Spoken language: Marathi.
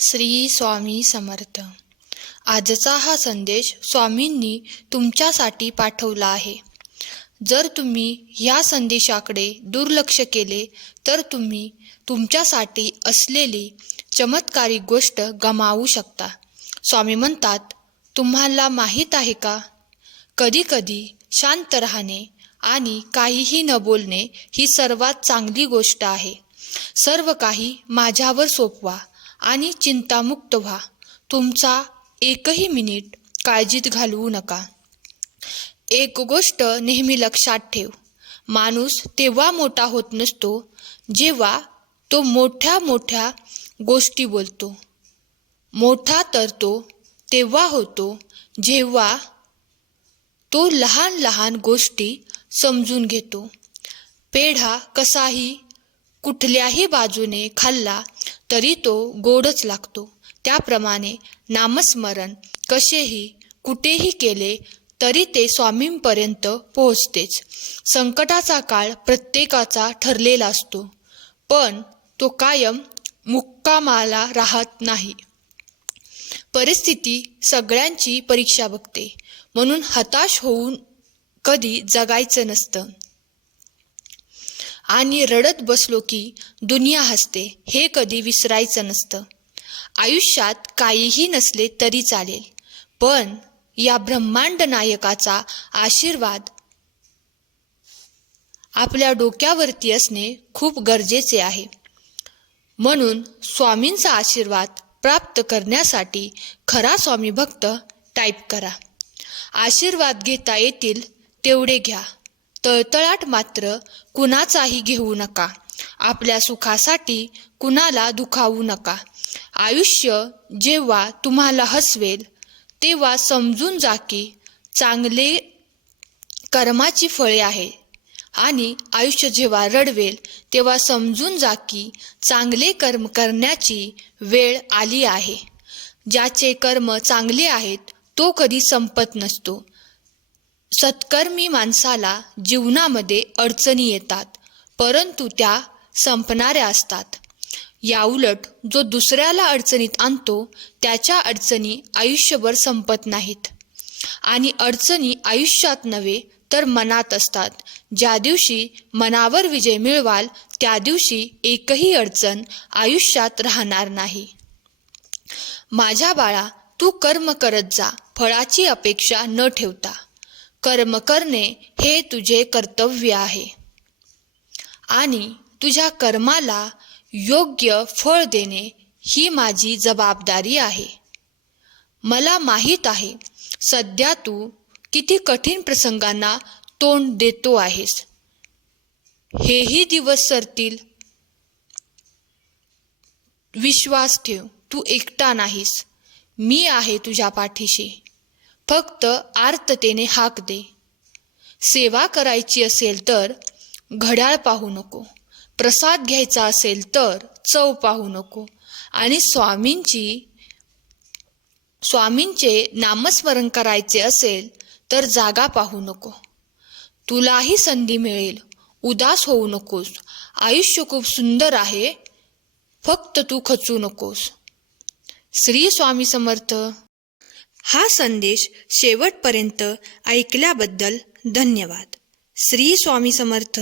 श्री स्वामी समर्थ. आजचा हा संदेश स्वामींनी तुमच्यासाठी पाठवला आहे. जर तुम्ही ह्या संदेशाकडे दुर्लक्ष केले तर तुम्ही तुमच्यासाठी असलेली चमत्कारिक गोष्ट गमावू शकता. स्वामी म्हणतात तुम्हाला माहीत आहे का? कधीकधी शांत राहणे आणि काहीही न बोलणे ही सर्वात चांगली गोष्ट आहे. सर्व काही माझ्यावर सोपवा. आणि चिंतामुक्त व्हा. तुमचा एकही मिनिट काळजीत घालवू नका. एक गोष्ट नेहमी लक्षात ठेव. माणूस तेव्हा मोठा होत नसतो जेव्हा तो मोठ्या मोठ्या गोष्टी बोलतो. मोठा तर तो तेव्हा होतो जेव्हा तो लहान लहान गोष्टी समजून घेतो. पेढा कसाही कुठल्याही बाजूने खाल्ला तरी तो गोडच लागतो. त्याप्रमाणे नामस्मरण कसेही कुठेही केले तरी ते स्वामींपर्यंत पोहोचतेच. संकटाचा काळ प्रत्येकाचा ठरलेला असतो. पण तो कायम मुक्कामाला राहत नाही. परिस्थिती सगळ्यांची परीक्षा बघते. म्हणून हताश होऊन कधी जगायचं नसतं. आणि रडत बसलो की दुनिया हसते हे कधी विसरायचं नसतं. आयुष्यात काहीही नसले तरी चालेल पण या ब्रह्मांड नायकाचा आशीर्वाद आपल्या डोक्यावरती असणे खूप गरजेचे आहे. म्हणून स्वामींचा आशीर्वाद प्राप्त करण्यासाठी खरा स्वामी भक्त टाईप करा. आशीर्वाद घेता येतील तेवढे घ्या. तळतळाट मात्र कुणाचाही घेऊ नका. आपल्या सुखासाठी कुणाला दुखावू नका. आयुष्य जेव्हा तुम्हाला हसवेल तेव्हा समजून जा की चांगले कर्माची फळे आहे. आणि आयुष्य जेव्हा रडवेल तेव्हा समजून जा की चांगले कर्म करण्याची वेळ आली आहे. ज्याचे कर्म चांगले आहेत तो कधी संपत नसतो. सत्कर्मी माणसाला जीवनामध्ये अडचणी येतात परंतु त्या संपणाऱ्या असतात. याउलट जो दुसऱ्याला अडचणीत आणतो त्याच्या अडचणी आयुष्यभर संपत नाहीत. आणि अडचणी आयुष्यात नव्हे तर मनात असतात. ज्या दिवशी मनावर विजय मिळवाल त्या दिवशी एकही अडचण आयुष्यात राहणार नाही. माझ्या बाळा तू कर्म करत जा फळाची अपेक्षा न ठेवता. कर्म करणे हे तुझे कर्तव्य आहे. आणि तुझ्या कर्माला योग्य फळ देणे ही माझी जबाबदारी आहे. मला माहीत आहे सध्या तू किती कठीण प्रसंगांना तोंड देतो आहेस. हेही दिवस सरतील. विश्वास ठेव तू एकटा नाहीस. मी आहे तुझ्या पाठीशी. फक्त आर्ततेने हाक दे. सेवा करायची असेल तर घड्याळ पाहू नको. प्रसाद घ्यायचा असेल तर चव पाहू नको. आणि स्वामींची स्वामींचे नामस्मरण करायचे असेल तर जागा पाहू नको. तुलाही संधी मिळेल. उदास होऊ नकोस. आयुष्य खूप सुंदर आहे. फक्त तू खचू नकोस. श्री स्वामी समर्थ. हा संदेश शेवटपर्यंत ऐकल्याबद्दल धन्यवाद. श्री स्वामी समर्थ.